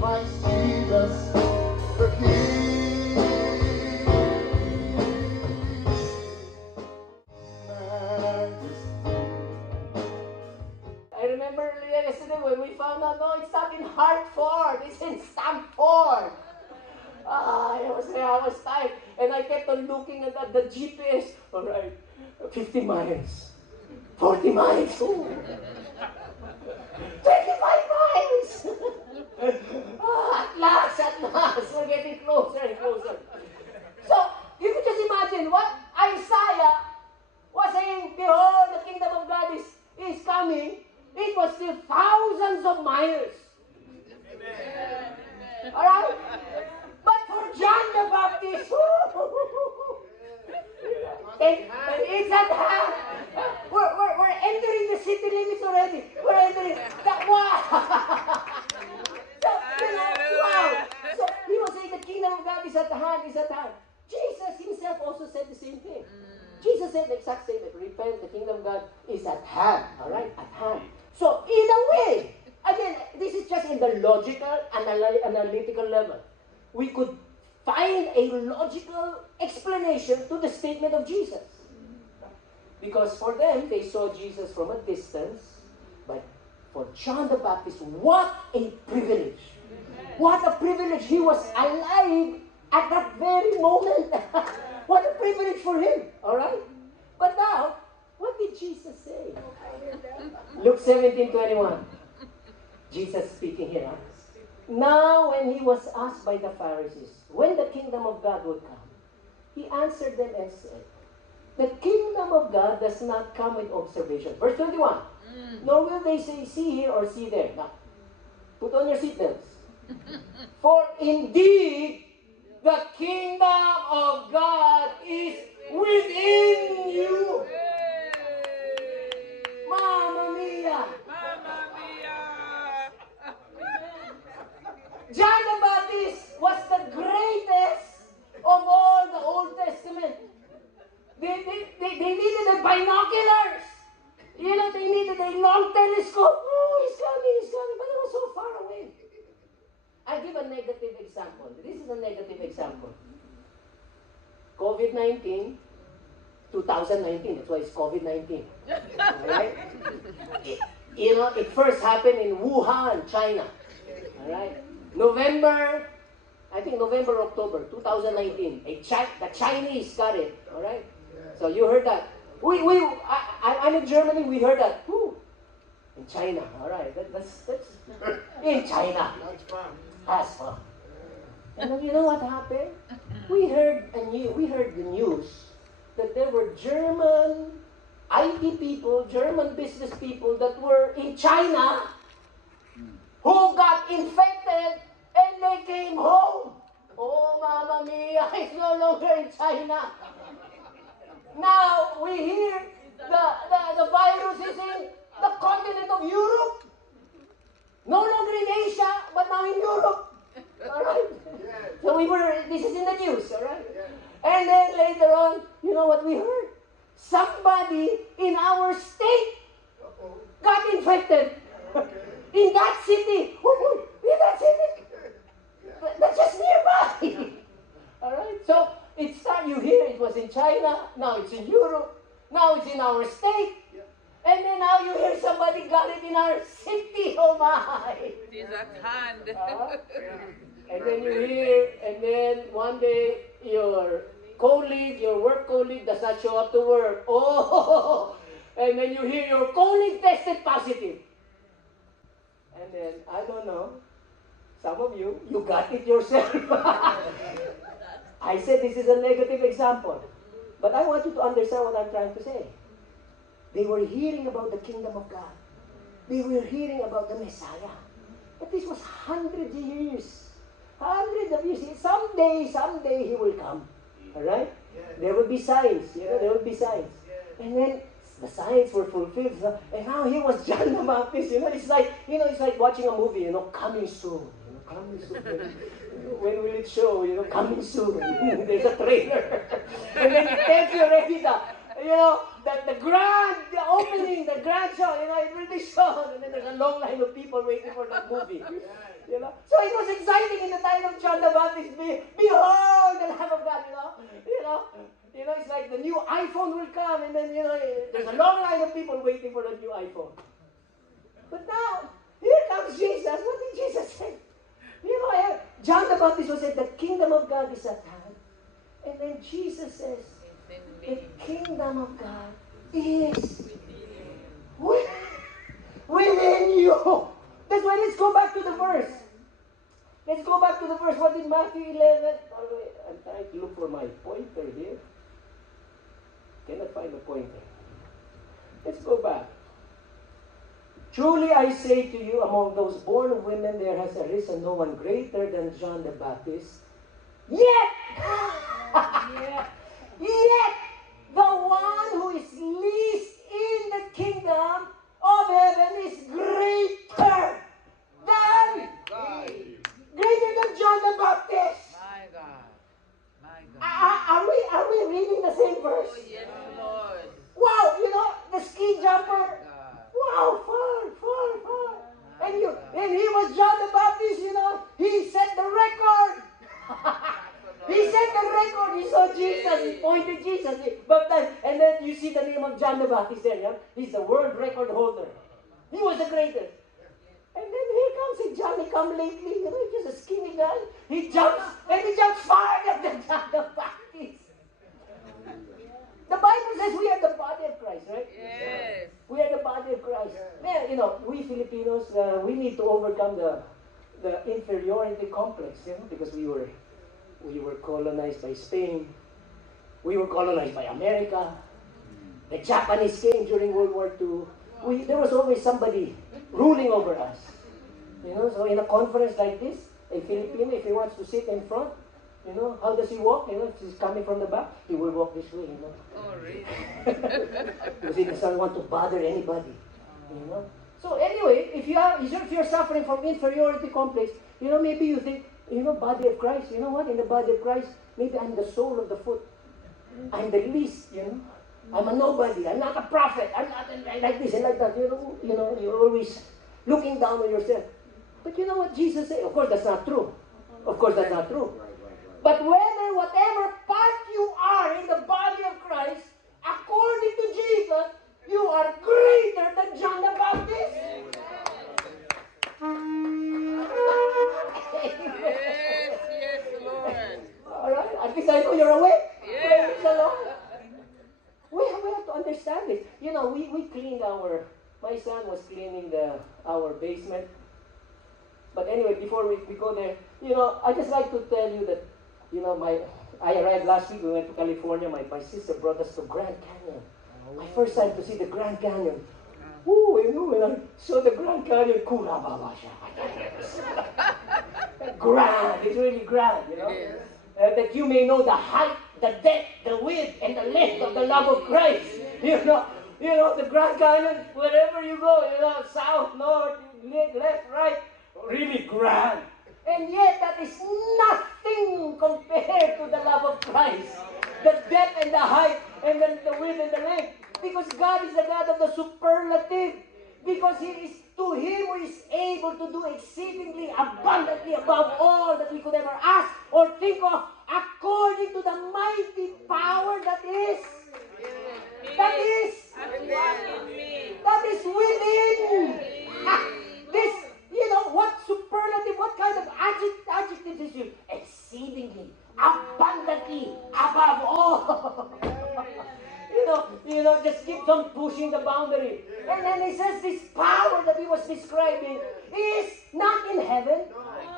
Christ Jesus, the King. I remember yesterday when we found out, no, it's not in Hartford, it's in Stamford. I was tired, and I kept on looking at the GPS. All right, 50 miles, 40 miles, 25 miles. At last, we're getting closer and closer. So, you could just imagine what Isaiah was saying, behold, the kingdom of God is coming. It was still thousands of miles. Amen. All right? But for John the Baptist, it's at hand. We're entering the city limits already. We're entering that. Wow. So, wow. So he was saying the kingdom of God is at hand, is at hand. Jesus himself also said the same thing. Jesus said the exact same thing. Repent, the kingdom of God is at hand. All right? At hand. So, in a way, again, this is just in the logical, analytical level. We could find a logical explanation to the statement of Jesus. Because for them, they saw Jesus from a distance. But for John the Baptist, what a privilege. What a privilege. He was alive at that very moment. What a privilege for him. All right? But now, what did Jesus say? Luke 17:21. Jesus speaking here. Now when he was asked by the Pharisees when the kingdom of God would come, he answered them and said, the kingdom of God does not come with observation. Verse 21. Nor will they say, see here or see there. Now, put on your seatbelts. For indeed, the kingdom of God is within you. Mamma mia! Mamma mia! John the Baptist was the greatest of all the Old Testament. They needed the binoculars. You know, they needed a long telescope. Oh, he's coming. But it was so far away. I'll give a negative example. This is a negative example. COVID-19, 2019. That's why it's COVID-19. Alright? It first happened in Wuhan, China. Alright? November, October 2019. The Chinese got it. Alright? So you heard that. I'm in Germany, we heard that. Woo! In China. Alright. That's in China. That's fun. And you know what happened? We heard the news that there were German IT people, German business people that were in China who got infected and they came home. Oh, Mamma Mia, it's no longer in China. Now we hear the virus is in the continent of Europe. No longer in Asia, but now in Europe. Alright? So this is in the news, alright? And then later on, you know what we heard? Somebody in our state got infected. In that city. In that city. That's just nearby. Alright? So, you hear it was in China, now it's in Europe, now it's in our state. And then now you hear somebody got it in our city. Oh my! It is at hand. And then you hear, and then one day your work colleague does not show up to work. Oh! And then you hear your colleague tested positive. And then, I don't know, some of you got it yourself. I said this is a negative example. But I want you to understand what I'm trying to say. They were hearing about the kingdom of God. They were hearing about the Messiah. But this was hundreds of years. Hundreds of years. Someday he will come. Alright? There will be signs. There will be signs. And then the signs were fulfilled. And now here was John the Baptist. It's like watching a movie, coming soon. Coming soon. When will it show? Coming soon. There's a trailer. And then it tells you already the grand opening, the grand show, it will be shown. And then there's a long line of people waiting for that movie. So it was Baptist was said, the kingdom of God is at hand. And then Jesus says, the kingdom of God is within you. That's why let's go back to the verse. Let's go back to the verse. What did Matthew 11? I'm trying to look for my pointer here. Cannot find the pointer. Let's go back. Truly I say to you, among those born of women, there has arisen no one greater than John the Baptist. Yet, yet, the one who is least in the kingdom of heaven is greater than John the Baptist. My God. My God. Are we reading the same verse? Oh, yes, Lord. Wow, the ski jumper. God. Wow, far. And he was John the Baptist, he set the record. He set the record. He saw Jesus. He pointed Jesus. And then you see the name of John the Baptist there. Yeah? He's the world record holder. He was the greatest. And then here comes a Johnny come lately. He's just a skinny guy. He jumps farther than John the Baptist. The Bible says we are the body of Christ, right? Yes. We are the body of Christ. Yeah, we Filipinos, we need to overcome the inferiority complex, because we were colonized by Spain. We were colonized by America. The Japanese came during World War II. There was always somebody ruling over us. So in a conference like this, a Filipino, if he wants to sit in front, how does he walk? If he's coming from the back, he will walk this way, Oh, really? Because he doesn't want to bother anybody, So anyway, if you're suffering from inferiority complex, maybe you think, body of Christ, you know what? In the body of Christ, maybe I'm the sole of the foot. I'm the least, I'm a nobody. I'm not a prophet. I'm not like this and like that. You're always looking down on yourself. But you know what Jesus said? Of course, that's not true. But whatever part you are in the body of Christ, according to Jesus, you are greater than John the Baptist. Yes, Lord. All right, at least I know you're awake. Yeah. Praise the Lord. We have to understand this. We cleaned my son was cleaning our basement. But anyway, before we go there, I just like to tell you that, I arrived last week, we went to California, my sister brought us to Grand Canyon. My first time to see the Grand Canyon. Ooh, when I saw the Grand Canyon, grand, it's really grand, that you may know the height, the depth, the width, and the length of the love of Christ. The Grand Canyon, wherever you go, south, north, left, right, really grand. And yet, that is nothing compared to the love of Christ. The depth and the height, and the width and the length. Because God is the God of the superlative. Because to Him who is able to do exceedingly abundantly above all that we could ever ask or think of, according to the mighty power that is within. What superlative, what kind of adjective is used? Exceedingly, abundantly, above all. Just keeps on pushing the boundary. And then he says this power that he was describing is not in heaven,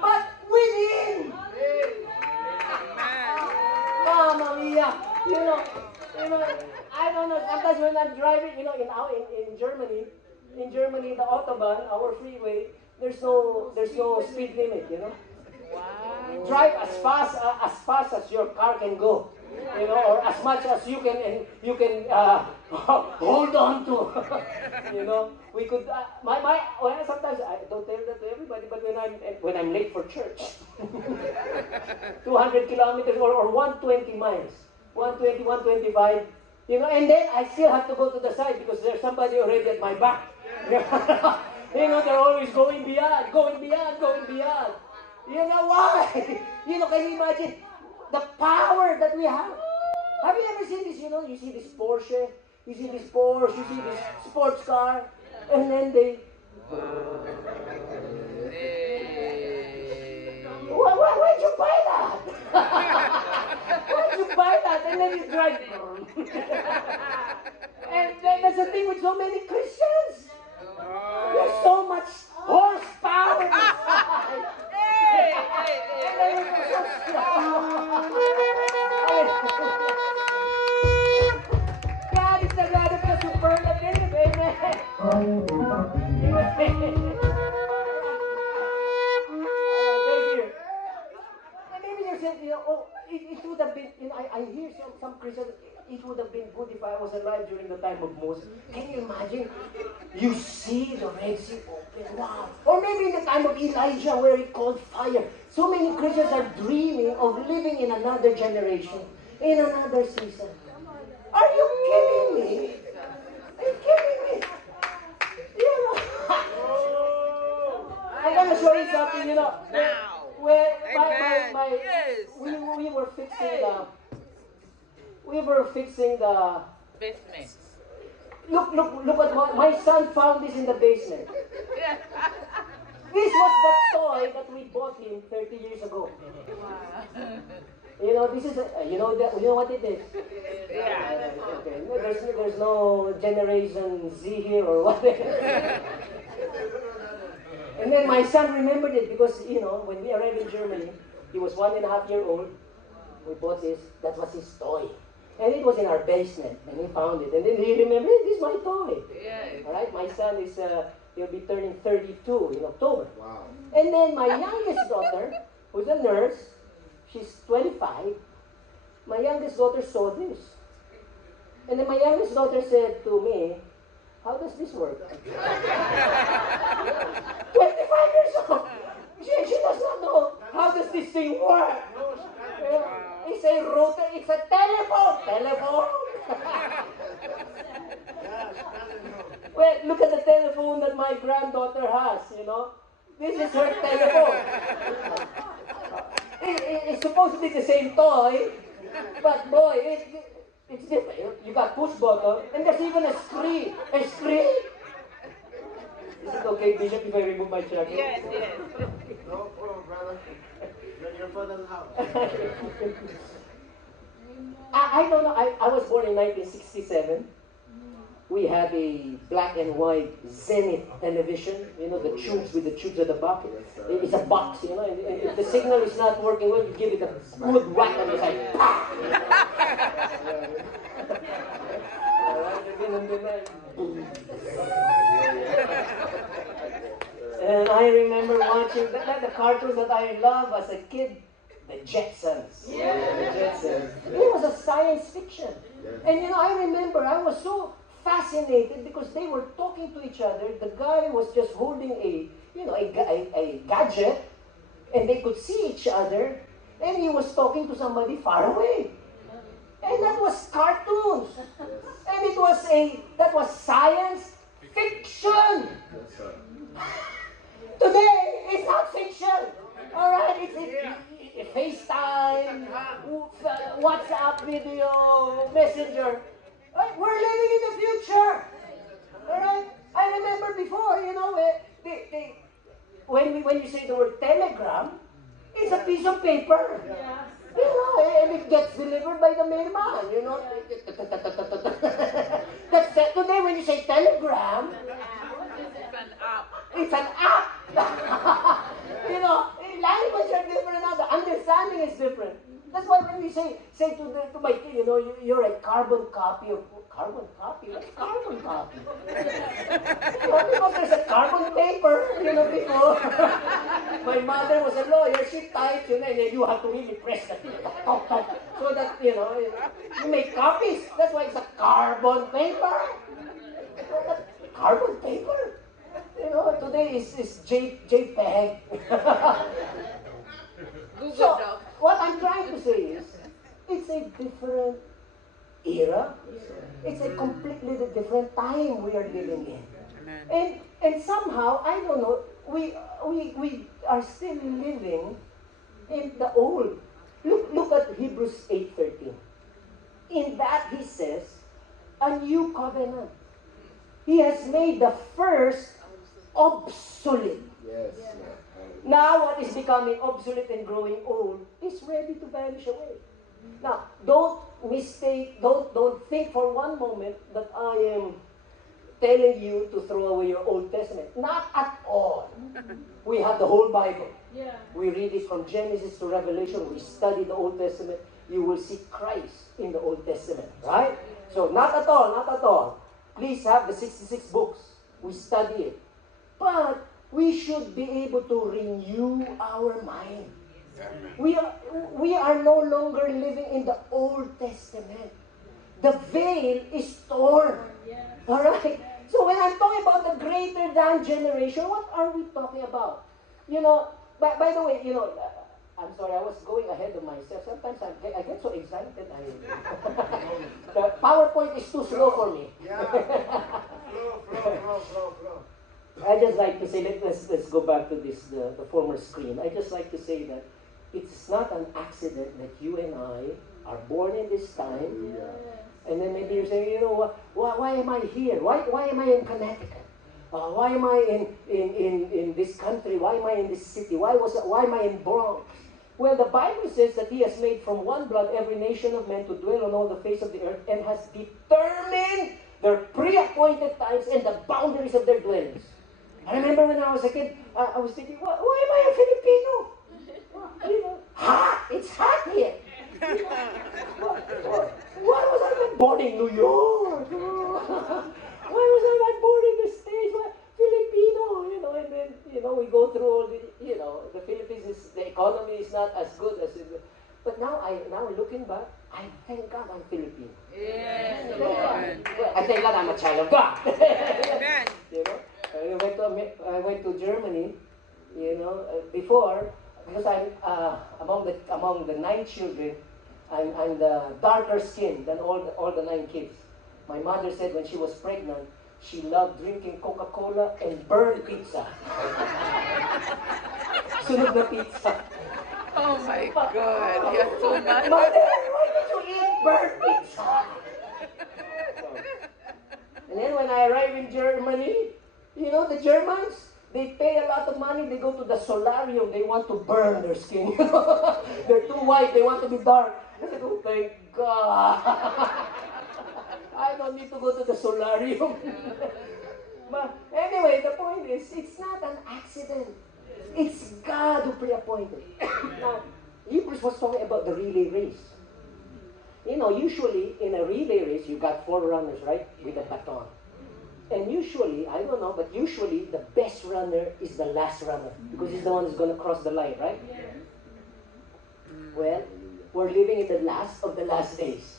but within. Mamma mia. I don't know, sometimes when I'm driving, in Germany, the Autobahn, our freeway, there's no speed limit, Wow. Drive as fast as your car can go, or as much as you can hold on to. We could sometimes I don't tell that to everybody, but when I'm late for church, 200 kilometers or 120 miles, 120, 125, and then I still have to go to the side because there's somebody already at my back. They're always going beyond. Why? Can you imagine the power that we have? Have you ever seen this? You see this Porsche, you see this sports car, and then they. Why did you And that's the thing with so many Christians. There's so much horsepower inside. Hey, And then it's so strong. God is the God of the superlative. Amen. Thank you. And maybe you're saying, it would have been, I hear some Christians, it would have been good if I was alive during the time of Moses. Can you imagine? You see the Red Sea open, wow. Or maybe in the time of Elijah where he called fire. So many Christians are dreaming of living in another generation, in another season. Are you kidding me? Are you kidding me? I'm going to show you something, Now. Where Amen. Yes. we were fixing the Basement. look at what my son found this in the basement. Yeah. This was the toy that we bought him 30 years ago. Wow. This is you know what it is. Yeah. Okay. There's no Generation Z here or whatever. And then my son remembered it because, when we arrived in Germany, he was 1.5 years old. We bought this. That was his toy. And it was in our basement. And he found it. And then he remembered, hey, this is my toy. Yeah. All right? My son is, he'll be turning 32 in October. Wow. And then my youngest daughter, who's a nurse, she's 25. My youngest daughter saw this. And then my youngest daughter said to me, how does this work? 25 years old. She does not know how does this thing work. It's a router, it's a telephone. Telephone. Well, look at the telephone that my granddaughter has, This is her telephone. It's supposed to be the same toy, but boy, it's different. You got push button, and there's even a screen. A screen? Is it okay, Bishop, if I remove my jacket? Yes, yes. No problem, brother. Your father's house. I don't know. I was born in 1967. We had a black and white Zenith television. The tubes with the tubes at the back. It's a box, and if the signal is not working well, you give it a good whack and it's like, PAH! And I remember watching the cartoons that I loved as a kid, the Jetsons. Yeah. The Jetsons. It was a science fiction. And I remember I was so fascinated because they were talking to each other. The guy was just holding a gadget, and they could see each other, and he was talking to somebody far away. And that was cartoons. And that was science fiction. Today, it's not fiction. All right, it's FaceTime, WhatsApp video, Messenger. We're living in the future. All right. I remember before, when you say the word telegram, it's a piece of paper. And it gets delivered by the mailman. That's that. Today, when you say telegram, It's an app. it's an app. Language are different now. The understanding is different. That's why when we say to my kid, you're a carbon copy of carbon copy. What's carbon copy? Because there's a carbon paper, before. My mother was a lawyer. She types, and then you have to really press the so that you make copies. That's why it's a carbon paper. Carbon paper. Today is JPEG. Google So, Docs. what I'm trying to say is, it's a different era. It's a completely different time we are living in. Amen. And somehow, I don't know, we are still living in the old. Look at Hebrews 8:13. In that he says, a new covenant. He has made the first obsolete. Yes. Now what is becoming obsolete and growing old is ready to vanish away. Now, don't think for one moment that I am telling you to throw away your Old Testament. Not at all. We have the whole Bible. Yeah. We read it from Genesis to Revelation. We study the Old Testament. You will see Christ in the Old Testament, right? So, not at all. Please have the 66 books. We study it. But we should be able to renew our mind. We are no longer living in the Old Testament. The veil is torn. Yes. All right? So when I'm talking about the greater than generation, what are we talking about? You know, by the way, you know, I'm sorry, I was going ahead of myself. Sometimes I get so excited. The PowerPoint is too slow for me. Yeah. Flow. I just like to say, let's go back to this, the former screen. I just like to say that it's not an accident that you and I are born in this time. And then maybe you're saying, you know, why am I here? Why am I in Connecticut? Why am I in this country? Why am I in this city? Why am I in Bronx? Well, the Bible says that He has made from one blood every nation of men to dwell on all the face of the earth and has determined their pre-appointed times and the boundaries of their dwellings. I remember when I was a kid, I was thinking, why am I a Filipino? You know, hot! It's hot here! You know, why was I not born in New York? Why was I not born in the States? Why? Filipino, you know, and then, you know, we go through all the, you know, the Philippines, the economy is not as good as it. But now looking back, I thank God I'm Filipino. Yes, Thank Lord. God. Well, I thank God I'm a child of God. Amen. You know, I went to Germany, you know, before, because I'm among the 9 children, I'm the darker skin than all the 9 kids. My mother said when she was pregnant, she loved drinking Coca-Cola and burnt pizza. Sunog na pizza. Oh my God, you're too much. Mother, why did you eat burnt pizza? And then when I arrived in Germany, you know, the Germans, they pay a lot of money, they go to the solarium, they want to burn their skin. They're too white, they want to be dark. I said, oh, thank God. I don't need to go to the solarium. But anyway, the point is, it's not an accident. It's God who pre-appointed. Now, Hebrews was talking about the relay race. You know, usually in a relay race, you got 4 runners, right? With a baton. And usually, I don't know, but usually the best runner is the last runner. Because he's the one who's going to cross the line, right? Well, we're living in the last of the last days.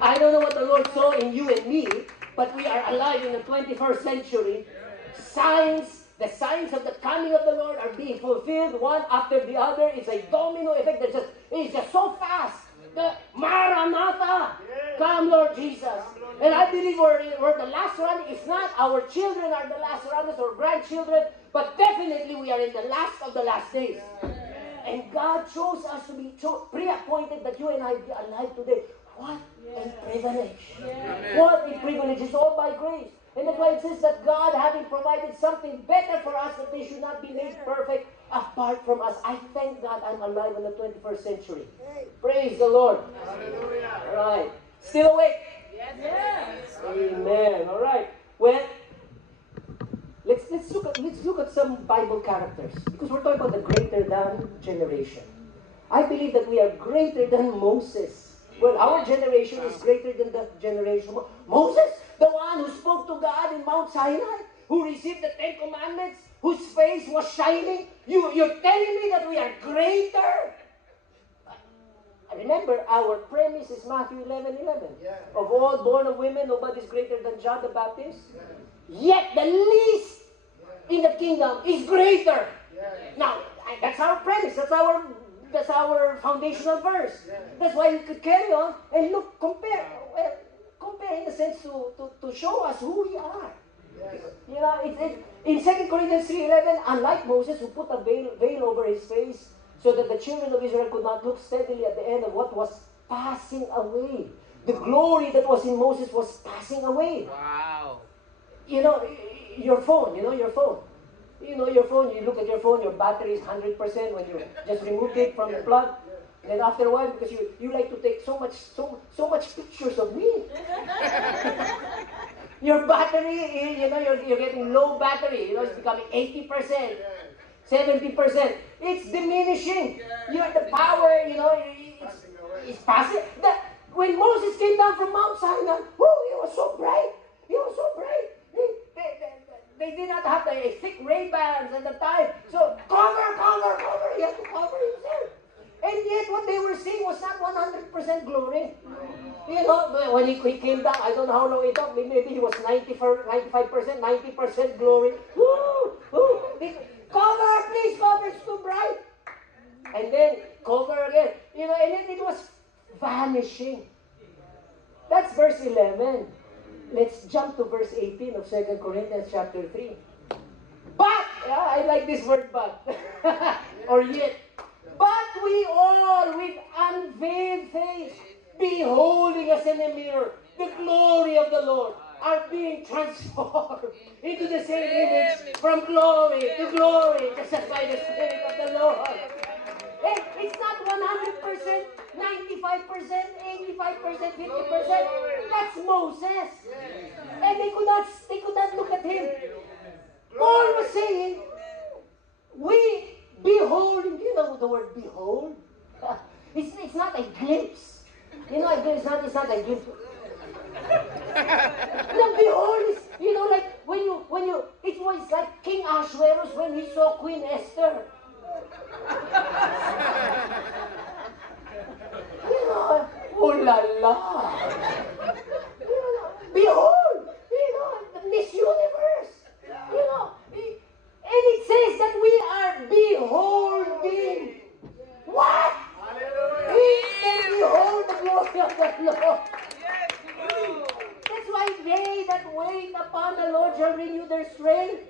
I don't know what the Lord saw in you and me, but we are alive in the 21st century. The signs of the coming of the Lord are being fulfilled one after the other. It's a domino effect. It's just so fast. The Maranatha, come Lord Jesus. And I believe we're the last run. If not, our children are the last runners or grandchildren, but definitely we are in the last of the last days. And God chose us to be pre-appointed that you and I be alive today. What a privilege. What a privilege. It's all by grace. And that's why it says that God, having provided something better for us, that they should not be made perfect apart from us. I thank God I'm alive in the 21st century. Praise the Lord. Hallelujah. All right. Still awake? Yes. Amen. All right. Well, let's look at some Bible characters, because we're talking about the greater than generation. I believe that we are greater than Moses. Well, our generation is greater than the generation of Moses, the one who spoke to God in Mount Sinai, who received the 10 Commandments, whose face was shining. You're telling me that we are greater? Remember, our premise is Matthew 11:11. Of all born of women, nobody is greater than John the Baptist. Yet the least in the kingdom is greater. Now, that's our premise. That's our foundational verse. That's why we could carry on and look, compare in the sense to show us who we are. You know, in 2 Corinthians 3:11, unlike Moses, who put a veil over his face so that the children of Israel could not look steadily at the end of what was passing away. The glory that was in Moses was passing away. Wow. You know, your phone, you look at your phone, your battery is 100% when you just remove it from the plug. And then after a while, because you like to take so much pictures of me. Your battery, you're getting low battery. It's becoming 80%, 70%. It's diminishing. The power, it's passing. When Moses came down from Mount Sinai, he was so bright. He was so bright. They did not have the thick Ray-Bans at the time. So cover. He had to cover himself. And yet what they were seeing was not 100% glory. When he came down, I don't know how long it took. Maybe he was 95%, 90% glory. Cover, please, cover, it's too bright. And then cover again. And then it was vanishing. That's verse 11. Let's jump to verse 18 of 2 Corinthians chapter 3. But, I like this word but, or yet. But we all with unveiled face, beholding as in a mirror the glory of the Lord, are being transformed into the same image from glory to glory, just as by the Spirit of the Lord. Hey, it's not 100%, 95%, 85%, 50%. That's Moses. And they could not look at him. Paul was saying, we behold, do you know the word behold? It's not a glimpse. It's not a glimpse. The behold is, like when you, it was like King Ahasuerus when he saw Queen Esther. Oh la la. Behold, Miss Universe. And it says that we are beholding. What? Hallelujah. We can behold the glory of the Lord. Yes, Lord. That's why they that wait upon the Lord shall renew their strength.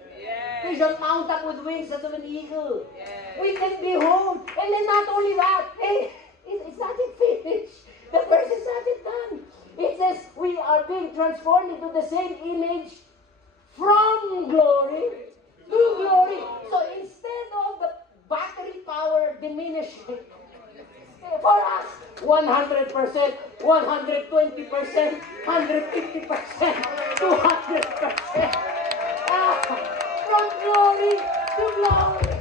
They Yes. shall mount up with wings as of an eagle. Yes. We can behold. And then not only that, it's not yet finished. The verse is not yet done. It says we are being transformed into the same image from glory to glory. So instead of the battery power diminishing, for us, 100%, 120%, 150%, 200%. From glory to glory.